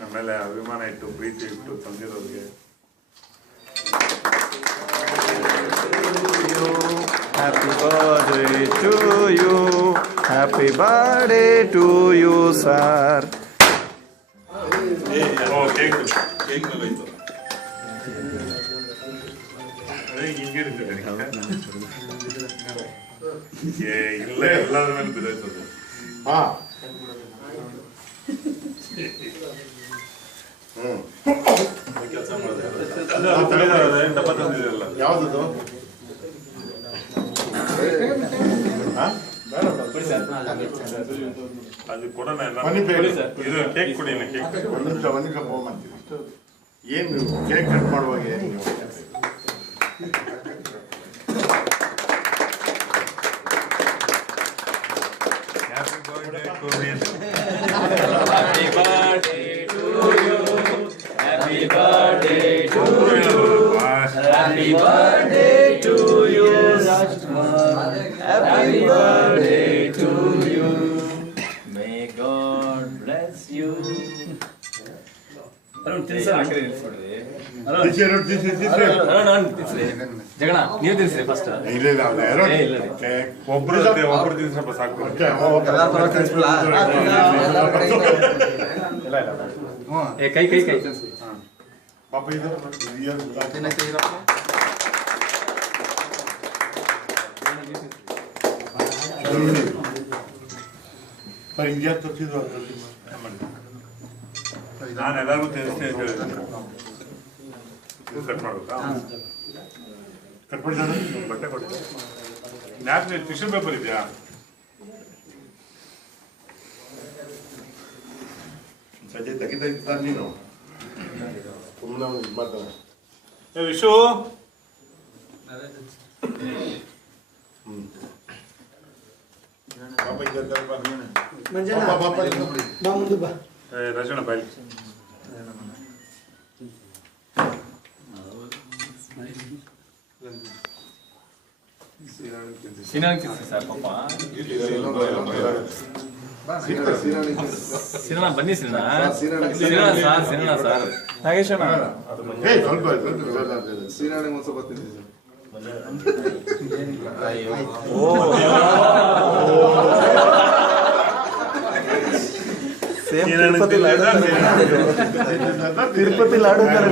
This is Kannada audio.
ನಮ್ಮೇಲೆ ಅಭಿಮಾನ ಇಟ್ಟು ಪ್ರೀತಿ ಇಟ್ಟು ತಂದಿರೋರಿಗೆ happy birthday to you, happy birthday to you sir. ಇಲ್ಲ ಎಲ್ಲದ ಮೇಲೆ ಬಿದ್ದೋಯ್ತದೆ. ಕೆಲಸ ಮಾಡಿದೆ ಡಬ್ಬ ತಂದಿದೆಯಲ್ಲ ಯಾವ್ದು ಅದು ಕೊಡೋಣ ಇದು ಕೇಕ್ ಕೊಡಿ ಕೇಕ್ ಒಂದು ನಿಮಿಷ ಏನು ಕೇಕ್ ಕಟ್ ಮಾಡುವಾಗ Happy birthday to you. Happy birthday to you, Rajkumar. Happy birthday to you. May God bless you. ಜಗಣ ನೀವು ತಿನ್ಸ್ರಿ ಫಸ್ಟ್. ಒಬ್ರು ತಿನ್ಸಪ್ಪ ಸಾಕು. ಕೈ ಕೈ ಕೈ ಪಾಪ ಇದು ಇಂಡಿಯಾ ತರ್ತಿದ್ರು ನಾನು ಎಲ್ಲರಿಗೂ ತಿಳಿಸ್ತೇನೆ. ಕಟ್ ಮಾಡ್ಬೇಕಾ? ಕಟ್ ಮಾಡಿದ್ದಾರೆ ಬಟ್ಟೆ ಕೊಡಿ. ನ್ಯಾಷನಲ್ ಟಿಶ್ಯೂ ಪೇಪರ್ ಇದೆಯಾ? ಸಂಜೆ ತೆಗಿತಾ ನೀನು ಸುಮ್ಮನೆ ಮಾಡ್ತಾನೆ. ವಿಶು ಪಾಪ ಇದ್ದ ರಜಣ ಬಾಯ್ ಸಿನಾನ್ ತಿನ್ಸಿ ಸರ್ ಪಾಪ. ಸಿನಿಮಾ ಬನ್ನಿ cinema cinema sir cinema sir Nagesh ಅಣ್ಣ ಶ್ರೀನಾರಾಯಣ ಒಂದು ಸ್ವಲ್ಪ ತಿಂತೀವಿ ಸೇಮ್ ತಿರುಪತಿ ಲಾಡು ತರ